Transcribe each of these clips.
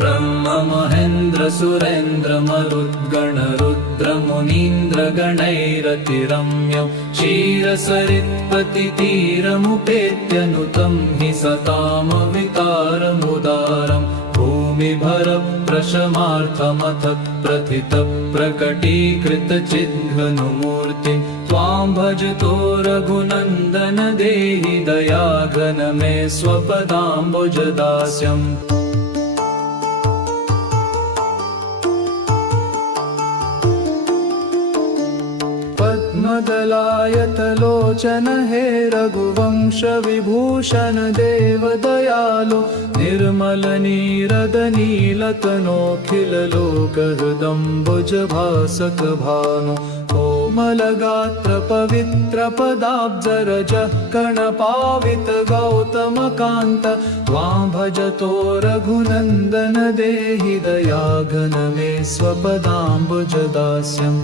ब्रह्म महेन्द्र सुरेन्द्र मरुद्गण रुद्र मुनीन्द्र गणैरतिरम्यं क्षीरसरित्पतितीरमुपेत्यनुतं हि सतामविकारमुदारं भूमिभर प्रशमार्थमथ प्रथित प्रकटीकृतचिद्घनुमूर्तिं त्वां भजतो रघुनन्दन देहि दयाघन मे स्वपदाम्बुजदास्यम् पद्मदलायतलोचन हे रघुवंश विभूषण देव दयालो निर्मल नीरद नीलतनोऽखिल लोकहृदम्बुज भासक भानु कोमलगात्र पवित्र पदाब्जरज कणपावित गौतमकान्त त्वां भजतो रघुनन्दन देहि दयाघन मे स्वपदाम्बुजदास्यम्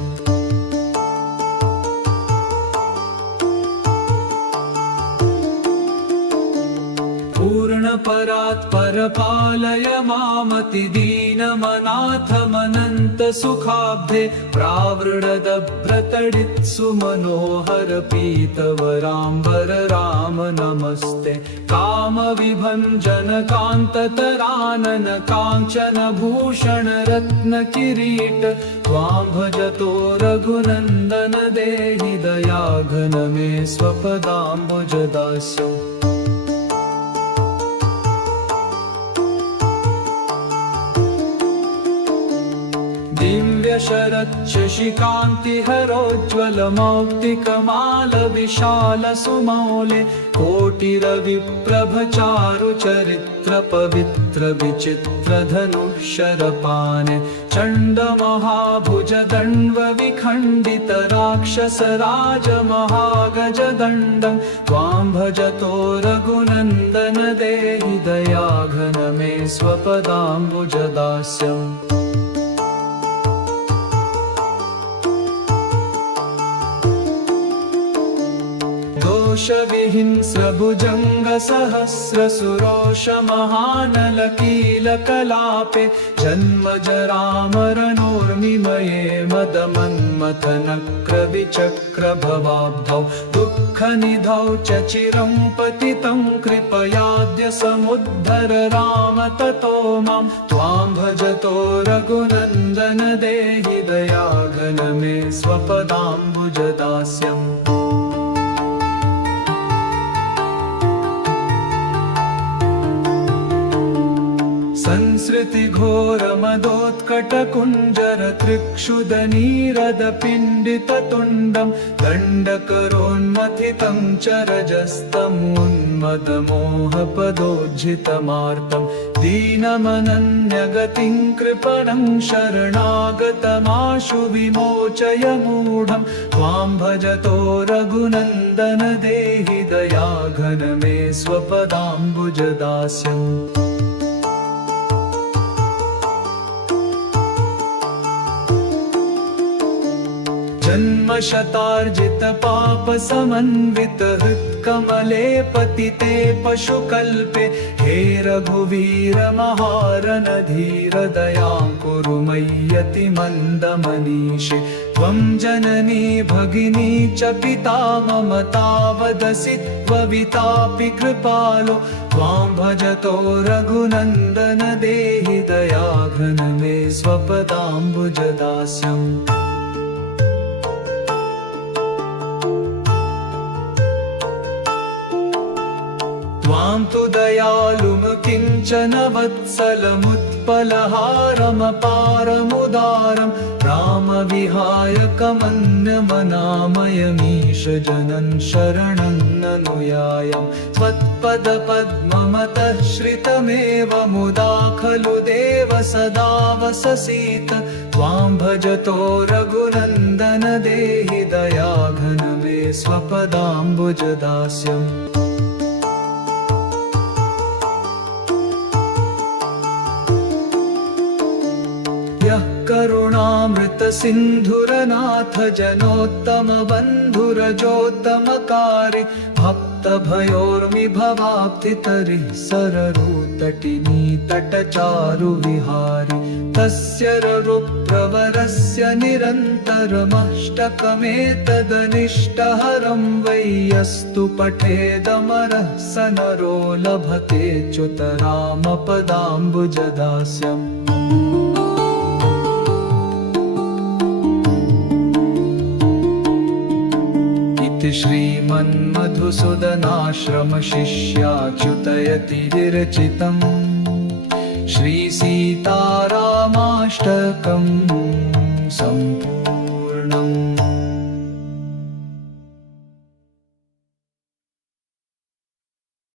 पूर्णपरात्पर पालय मामतिदीनमनाथमनन्त सुखाब्धे प्रावृणदभ्रतडित्सु मनोहर पीतवराम्बर राम नमस्ते कामविभञ्जन कान्ततरानन काञ्चन भूषण रत्न किरीट त्वां भजतो रघुनन्दन देहि दयाघन मे स्वपदाम्बुजदास्यम् शरच्छशिकान्तिहरोज्ज्वलमौक्तिकमाल विशाल सुमौले कोटिरविप्रभ चारु चरित्र पवित्र विचित्र धनुःशरपाने चण्ड महाभुज दण्ड्व विखण्डित राक्षस राज महागज दण्डं त्वां भजतो रघुनन्दन देहि दयाघन मे स्वपदाम्बुजदास्यम् दोषविहिंस्रभुजङ्ग सहस्र सुरोष महानलकीलकलापे जन्मजरामरणोर्मिमये मदमन्मथनक्र विचक्र भवाब्धौ दुःखनिधौ च चिरं पतितं कृपयाद्य समुद्धर राम ततो मां त्वां भजतो रघुनन्दन देहि दयाघन मे स्वपदाम्बुजदास्यम् संसृति घोर मदोत्कट कुञ्जर त्रिक्षुद नीरद पिण्डित तुण्डं दण्डकरोन्मथितं चरजस्तमुन्मद मोहपदोज्झितमार्तं दीनमनन्यगतिं कृपणं शरणागतमाशु विमोचय मूढं त्वां भजतो रघुनन्दन देहि दयाघन मे स्वपदाम्बुजदास्यम् जन्मशतार्जित पाप समन्वित हृत्कमले पतिते पशुकल्पे हे रघुवीर महारन धीर दयां कुरु मय्यति मन्दमनीषे त्वं जननी भगिनी च पिता मम तावदसि त्ववितापि कृपालो त्वां भजतो रघुनन्दन देहि दयाघन मे स्वपदाम्बुजदास्यम् त्वां तु दयालुं किञ्चन वत्सलमुत्पलहारमपारमुदारं रामविहाय कमन्यमनामयमीश जनन् शरणं ननुयायं त्वत्पदपद्ममतः श्रितमेव मुदा खलु देव सदा वससीत त्वां भजतो रघुनन्दन देहि दयाघन मे स्वपदाम्बुजदास्यम् करुणामृत सिन्धुरनाथ जनोत्तम बन्धुरजोत्तमकारि भक्त भयोर्मिभवाप्तितरिः सररुतटिनी तटचारुविहारी तस्य ररुप्रवरस्य निरन्तरमष्टकमेतदनिष्टहरं वै यस्तु पठेदमरः स नरो लभते च्युतरामपदाम्बुजदास्यम्। इति श्रीमन्मधुसूदनाश्रमशिष्याच्युतयति विरचितम् श्रीसीतारामाष्टकम् सम्पूर्णम्।